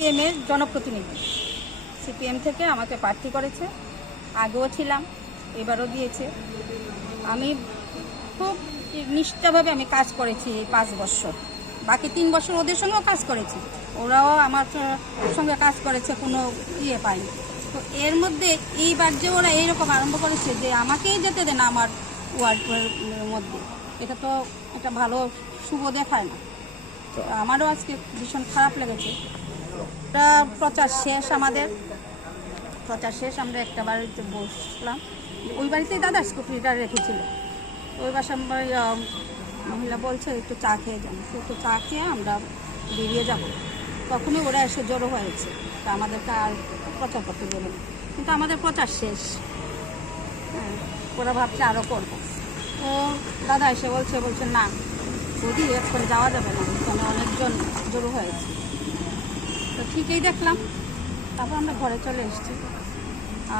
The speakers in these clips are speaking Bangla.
সিপিএমের জনপ্রতিনিধি। সিপিএম থেকে আমাকে প্রার্থী করেছে, আগেও ছিলাম, এবারও দিয়েছে। আমি খুব নিষ্ঠাভাবে আমি কাজ করেছি এই 5 বছর। বাকি 3 বছর ওদের সঙ্গেও কাজ করেছি, ওরাও আমার সঙ্গে কাজ করেছে, কোনো ইয়ে পাইনি। তো এর মধ্যে এইবার যে ওরা এইরকম আরম্ভ করেছে যে আমাকেই যেতে দেন আমার ওয়ার্ডের মধ্যে, এটা তো একটা ভালো শুভ দেখায় না। তো আমারও আজকে ভীষণ খারাপ লেগেছে। প্রচার শেষ, আমাদের প্রচার শেষ, আমরা একটা বাড়িতে বসলাম। ওই বাড়িতেই দাদা স্কুটিটা রেখেছিল। ওই বাসায় মহিলা বলছে একটু চা খেয়ে যান, একটু চা খেয়ে আমরা বেরিয়ে যাব। তখনই ওরা এসে জড়ো হয়েছে, তা আমাদেরকে আর প্রচার করতে দেবে না। কিন্তু আমাদের প্রচার শেষ, হ্যাঁ, ওরা ভাবছে আরও করবো। তো দাদা এসে বলছে না, যদি এখন যাওয়া যাবে না, এখানে অনেকজন জড়ো হয়েছে। তো ঠিকই দেখলাম। তারপর আমরা ঘরে চলে এসেছি।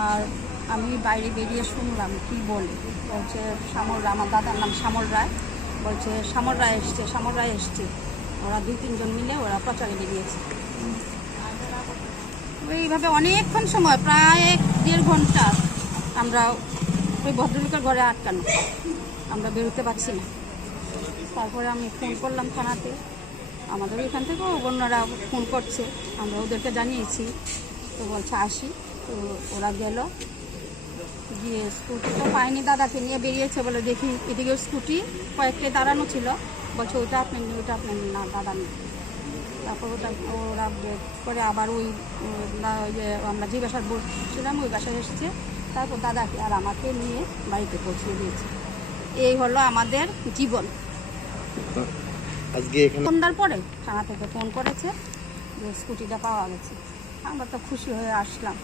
আর আমি বাইরে বেরিয়ে শুনলাম কি বলছে শ্যামল রায়, আমার দাদার নাম শ্যামল রায়, বলছে শ্যামল রায় এসছে। ওরা 2-3 জন মিলে ওরা প্রচারে বেরিয়েছে। এইভাবে অনেকক্ষণ সময়, প্রায় 1.5 ঘন্টা আমরা ওই ভদ্রলোকের ঘরে আটকানো, আমরা বেরোতে পারছি না। তারপরে আমি ফোন করলাম থানাতে, আমাদের এখান থেকেও অন্যরা ফোন করছে, আমরা ওদেরকে জানিয়েছি। তো বলছে আসি। তো ওরা গেল, গিয়ে স্কুটি তো পায়নি, দাদাকে নিয়ে বেরিয়েছে বলে দেখি এদিকে স্কুটি কয়েকটা দাঁড়ানো ছিল, বলছে ওইটা আপনি না, দাদা নেই। তারপর ওরা করে আবার ওই যে আমরা যে বাসায় বসছিলাম ওই বাসায় এসেছে। তারপর দাদাকে আর আমাকে নিয়ে বাড়িতে পৌঁছে দিয়েছে। এই হলো আমাদের জীবন। আজকে সন্ধ্যার পরে থানা থেকে ফোন করেছে যে স্কুটিটা পাওয়া গেছে। আমরা তো খুশি হয়ে আসলাম।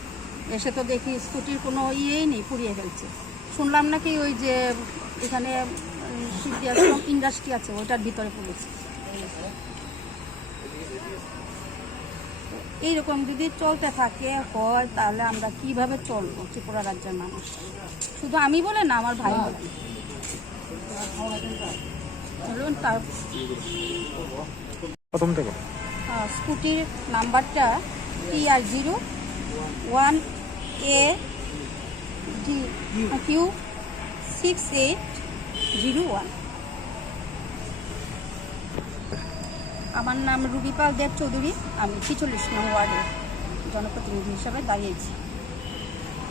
এসে তো দেখি স্কুটির কোনো ইয়েই নেই, পুড়িয়ে ফেলছে। শুনলাম নাকি ওই যে এখানে ইন্ডাস্ট্রি আছে ওইটার ভিতরে পড়েছে। এইরকম যদি চলতে থাকে হয় তাহলে আমরা কিভাবে চলবো ত্রিপুরা রাজ্যের মানুষ? শুধু আমি বলে না, আমার ভাই বলে। তার প্রথম থেকে স্কুটির নাম্বারটা TR01AQ6801। আমার নাম রুবিপাল দেব চৌধুরী, আমি 46 নং ওয়ার্ডের জনপ্রতিনিধি হিসাবে দাঁড়িয়েছি।